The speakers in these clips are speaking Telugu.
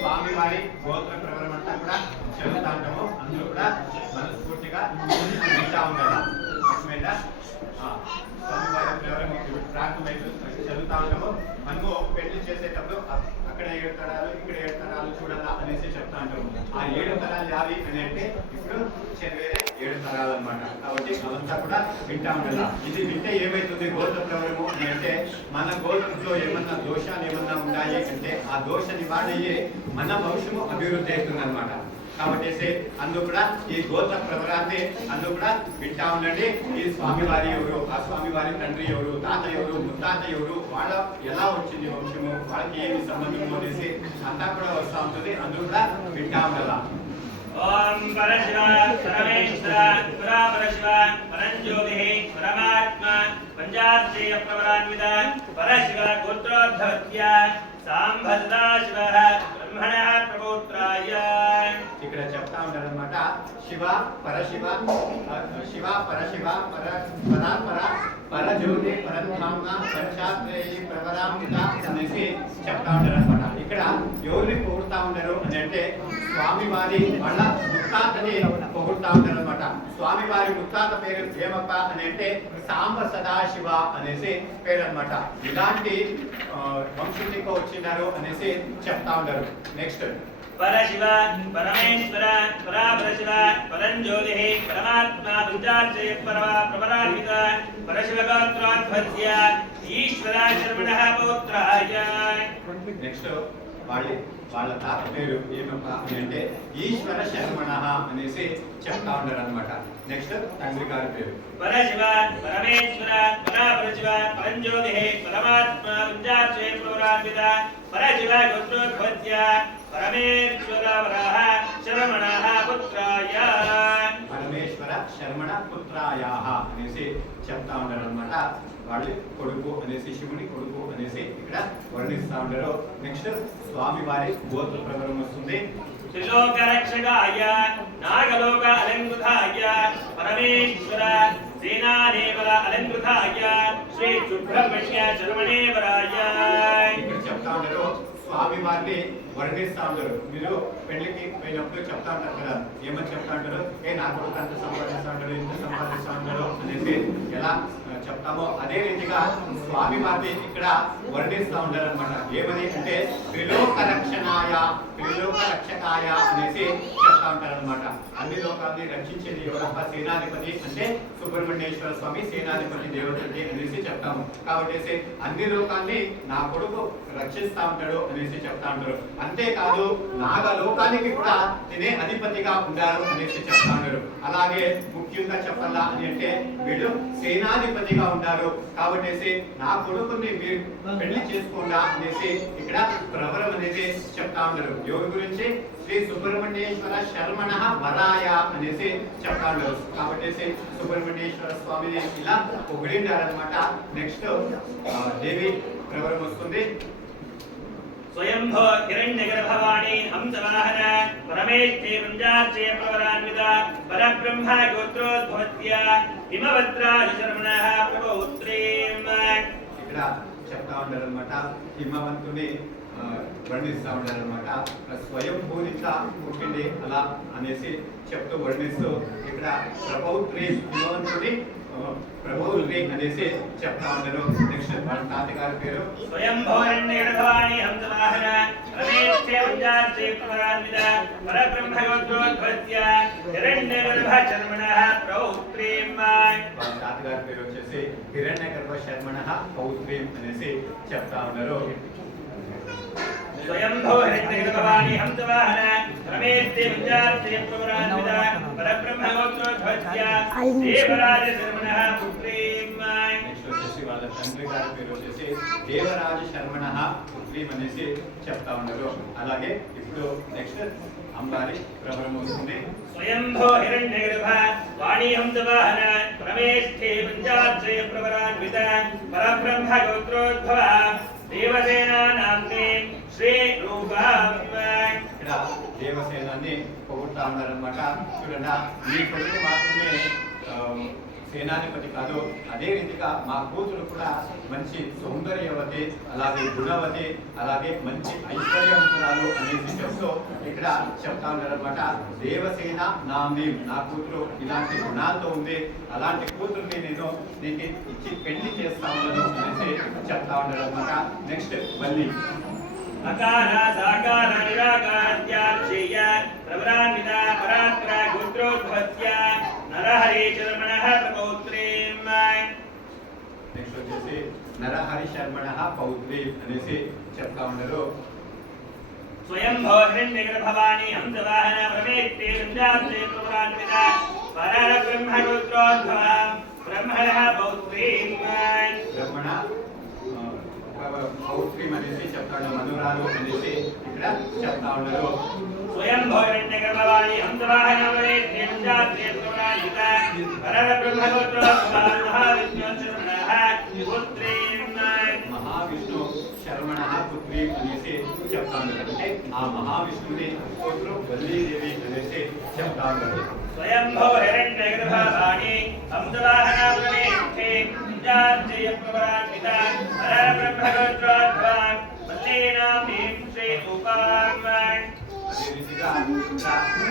స్వామివారి గోత్ర ప్రవరం అంతా కూడా చదువుతా ఉంటాము. అందులో కూడా మనస్ఫూర్తిగా వింటా ఉంటాము. అర్థమైందా? స్వామివారి ప్రవరం ప్రార్థనలు చదువుతా ఉంటాము. మనము పెళ్లి చేసేటప్పుడు అక్కడ 7 తరాలు ఇక్కడ 7 తరాలు చూడాలా అనేసి చెప్తా ఉంటాము. ఆ 7 తరాలు యావి అని అంటే ఇప్పుడు చదివేదే 7 తరాలు అనమాట. కాబట్టి అవంతా కూడా వింటా ఉండాలి. ఇది వింటే ఏమైతుంది గోత్ర ప్రవరము అని అంటే మన గోత్రంలో ఏమన్నా దోషాలు ఏమన్నా ఉన్నాయి అంటే ఆ దోష నివారణయే మన వంశము అభివృద్ధి అవుతుంది అనమాట. కాబట్టి అందుకు కూడా ఈ గోత్ర ప్రవరాన్ని అందుకు కూడా వింటా ఉండండి. ఈ స్వామివారి ఎవరు, ఆ స్వామివారి తండ్రి ఎవరు, తాత ఎవరు, ముత్తాత ఎవరు, వాళ్ళ ఎలా వచ్చింది వంశము, వాళ్ళకి ఏమి సంబంధము అనేసి అంతా కూడా వస్తూ ఉంటుంది. అందుకు కూడా వింటా ఉండాల. ఓం పరశివ పరమేశ్వర పురా పరశివ పరంజ్యోతిః పరమాత్మ పంచాశ్రేయ ప్రవరాన్విత పరశివ గోత్రోద్భవత్య సాంబ సదాశివః బ్రహ్మణః ప్రపౌత్రాయ. ఇక్కడ చెప్తా ఉంటారనమాట. శివ పరశివ, శివ పరశివ పరాత్పర పరజ్యోతి పరధామ పంచాశ్రేయి ప్రవరాన్విత అనేసి చెప్తా ఉంటారనమాట. ఇక్కడ ఎవరిని పొగుడుతా ఉంటారు అని అంటే స్వామివారి వాళ్ళ ముత్తాతని పొగుడుతా ఉంటారు అనమాట. స్వామివారి ముత్తాత పేరు ఏమప్ప అని అంటే సాంబ సదాశివ అనేసి పేరు అనమాట. ఇలాంటి వంశంలో వచ్చినారు అనేసి చెప్తా ఉంటారు. నెక్స్ట్ పరశివ పరమేశ్వర పరా పరశివ పరంజ్యోతిః పరమాత్మ పంచాశ్రేయ ప్రవరాన్విత పరశివ గోత్రోద్భవత్య ఈశ్వర శర్మణః పౌత్రాయ. నెక్స్ట్ వాళ్ళ తాత పేరు ఏమప్పా అని అంటే ఈశ్వర శర్మణః అనేసి చెప్తా ఉంటారు అనమాట. నెక్స్ట్ తండ్రి గారి పేరు పరశివ పరమేశ్వర పరా పరశివ పరంజ్యోతిః పరమాత్మ పంచాశ్రేయ ప్రవరాన్విత పరశివ గోత్రోద్భవత్య పరమేశ్వర వరః శర్మణః పుత్రాయ. పరమేశ్వర శర్మణ పుత్రాయాః అనేసి చెప్తా ఉంటారు అనమాట. వాళ్ళు కొడుకు అనేసి శివుని కొడుకు అనేసి ఇక్కడ వర్ణిస్తా ఉంటారు. నెక్స్ట్ స్వామివారి గోత్ర ప్రవరం వస్తుంది. త్రిలోక రక్షకాయ నాగలోక అలంకృతాయ పరమేశ్వర సేనాదేవల అలంకృతాయ శ్రీ సుబ్రహ్మణ్య శర్మణేవరాయ. ఇక్కడ చెప్తా ఉంటారు స్వామివారిని వర్ణిస్తా ఉంటారు. మీరు పెళ్లికి పోయినప్పుడు చెప్తా ఉంటారు కదా, ఏమని చెప్తా ఉంటారు, నా కొడుకు అంత సంపాదిస్తా ఉంటాడు, ఇంత సంపాదిస్తా ఉంటాడు అనేసి ఎలా చెప్తామో అదే రీతిగా స్వామివారిని ఇక్కడ వర్ణిస్తూ ఉంటారు అనమాట. ఏమని అంటే త్రిలోక రక్షణాయ అనేసి చెప్తా ఉంటారు అనమాట. అన్ని లోకాన్ని రక్షించేది ఎవరప్ప? సేనాధిపతి అంటే సుబ్రహ్మణ్యేశ్వర స్వామి సేనాధిపతి దేవతది అనేసి చెప్తాము. కాబట్టి అన్ని లోకాన్ని నా కొడుకు రక్షిస్తా ఉంటాడు అనేసి చెప్తా ఉంటారు. అంతేకాదు నాగలోకానికి కూడా తినే అధిపతిగా ఉండారు అనేసి చెప్తా ఉంటారు. అలాగే ముఖ్యంగా చెప్పాలా అని అంటే వీళ్ళు సేనాధిపతిగా ఉండారు. కాబట్టి నా కొడుకుని మీరు పెళ్లి చేసుకోండా అనేసి ఇక్కడ ప్రవరం అనేది చెప్తా ఉంటారు. ఎవరి గురించి? శ్రీ సుబ్రహ్మణ్యేశ్వర శర్మణ వరాయ అనేసి చెప్తా ఉంటారు. కాబట్టి సుబ్రహ్మణ్యేశ్వర స్వామిని ఇలా పొగిడిండారనమాట. నెక్స్ట్ దేవి ప్రవరం వస్తుంది. స్వయంభో హిరణ్యగర్భవాణి హంసవాహన పరమేష్ఠే మంజార్చే ప్రవరాన్విత పరబ్రహ్మ గోత్రోద్భవత్య హిమవత్రాజ శర్మణః ప్రభౌత్రీం. ఇక్కడ చెప్తా ఉంటారనమాట. హిమవంతుని వర్ణిస్తూ ఉంటారనమాట. స్వయంభూనిత పుట్టింది అలా అనేసి చెప్తూ వర్ణిస్తూ ఇక్కడ ప్రభౌత్రీ హిమవంతుని ప్రభౌత్రీ అనేసి చెప్తా ఉంటారు. నెక్స్ట్ వాళ్ళ తాతగారి పేరు స్వయంభో హిరణ్యగర్భవాణి హంసవాహన పరమేష్ఠే మంజార్చే ప్రవరాన్విత పరబ్రహ్మ గోత్రోద్భవత్య హిరణ్యగర్భ శర్మణః ప్రభౌత్రీం. వాళ్ళ తాతగారి పేరు వచ్చేసి హిరణ్యగర్భ శర్మణః పౌత్రీం అనేసి చెప్తా ఉన్నారు. స్వయంభో హిరణ్యగర్భవాణి హంసవాహన పరమేష్ఠే మంజార్చే ప్రవరాన్విత పరబ్రహ్మ గోత్రోద్భవత్య దేవరాజ శర్మణః పుత్రీం. నెక్స్ట్ వచ్చేసి వాళ్ళ తండ్రి గారి పేరు వచ్చేసి దేవరాజ శర్మణః పుత్రీం అనేసి చెప్తా ఉన్నారు. అలాగే ఇప్పుడు నెక్స్ట్ అమ్మవారి ప్రవరం వస్తుంది. స్వయంభో హిరణ్యగర్భ వాణి హంసవాహన పరమేష్ఠే మంజార్చే ప్రవరాన్విత పరబ్రహ్మ గోత్రోద్భవ దేవసేనా నామ్నే శ్రీ రూపం. ఇక్కడ దేవసేనాన్ని పొగుడుతా ఉన్నారనమాట. చూడండి, ఈ కొడుకు మాత్రమే సేనాధిపతి కాదు, అదే రీతిగా మా కూతురు కూడా మంచి సౌందర్యవతి, అలాగే గుణవతి, అలాగే మంచి ఐశ్వర్యవంతురాలు అనేసి చెప్తూ ఇక్కడ చెప్తా ఉన్నారనమాట. దేవసేన నామ్ని, నా కూతురు ఇలాంటి గుణాలతో ఉంది, అలాంటి కూతురుని నేను నీకు ఇచ్చి పెళ్లి చేస్తా ఉన్నాను అనేసి చెప్తా ఉన్నారనమాట. నెక్స్ట్ వల్లి అకార సాకార నిరాకారాధ్యార్చేయ ప్రవరాన్విత పరాత్ర గోత్రోద్భవత్య నరహరి శర్మణః ప్రభౌత్రీం. నెక్స్ట్ వచ్చేసి నరహరి శర్మణః పౌత్రీ అనేసి చెప్తా ఉన్నారు. స్వయంభో హిరణ్యగర్భవాణి హంసవాహన పరమేష్ఠే మంజార్చే ప్రవరాన్విత పరబ్రహ్మ గోత్రోద్భవ బ్రహ్మణః పౌత్రీం. బ్రహ్మణ పౌత్రీం అనేసి చెప్తాడు. మధురాలు అనేసి ఇక్కడ చెప్తా ఉన్నారు. స్వయంభో హిరణ్యగర్భవాణి హంసవాహన పరమేష్ఠే మంజార్చే ప్రవరాన్విత పరబ్రహ్మ గోత్రోద్భవ మహావిష్ణు శర్మణః పుత్రీం. మహావిష్ణు శర్మణః పుత్రీ అనేసి చెప్తా ఉన్నారు. అంటే ఆ మహావిష్ణుని కూతురు వల్లీదేవి అనేసి చెప్తా ఉన్నారు. స్వయంభో హిరణ్యగర్భవాణి హంసవాహన పరమేష్ఠే మంజార్చే ప్రవరాన్విత పరబ్రహ్మ గోత్రోద్భవ వల్లీనామ్నే శ్రీ రూపం. అదే రీతిగా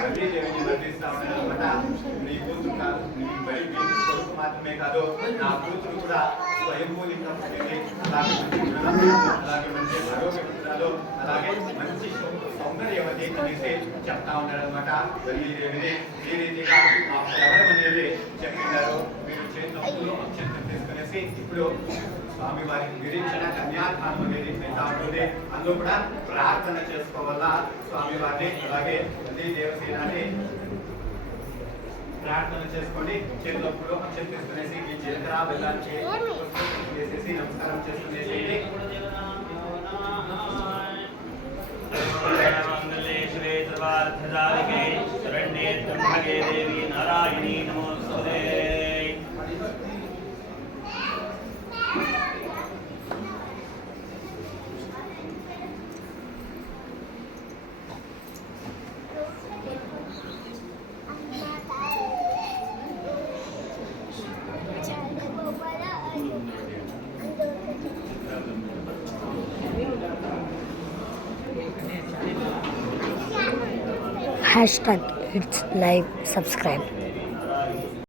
వల్లీదేవిని వర్ణిస్తా ఉన్నారన్నమాట. నీ కూతురు కాదు, నీ కొడుకు మాత్రమే కాదు, నా కూతురు కూడా స్వయంభూలింగం పుట్టింది, అలాగే మంచి గుణం, అలాగే మంచి ఆరోగ్యవంతురాలు, అలాగే మంచి సౌందర్యవతి అనేసి చెప్తా ఉన్నారనమాట. వల్లీదేవిని ఈ రీతిగా ఆ ప్రవరం అనేది చెప్పినారు. మీరు చేతులు అక్షంతం తీసుకునేసి ఇప్పుడు స్వామివారి నిరీక్షణ కన్యాదానం అనేది అవుతా ఉంటుంది. అందులో కూడా ప్రార్థన చేసుకోవాలా స్వామివారిని, అలాగే వల్లి దేవసేనాన్ని ప్రార్థన చేసుకొని చేతులప్పుడు అక్షంతం తీసుకునేసి ఈ జీలకర్ర బెల్లాన్ని చేసేసి నమస్కారం చేసుకునేసి మంగళేశ్వరే సర్వార్థసాధికే శరణ్యే త్ర్యంబకే దేవి నారాయణీ నమోస్తుతే. #ItsLive subscribe.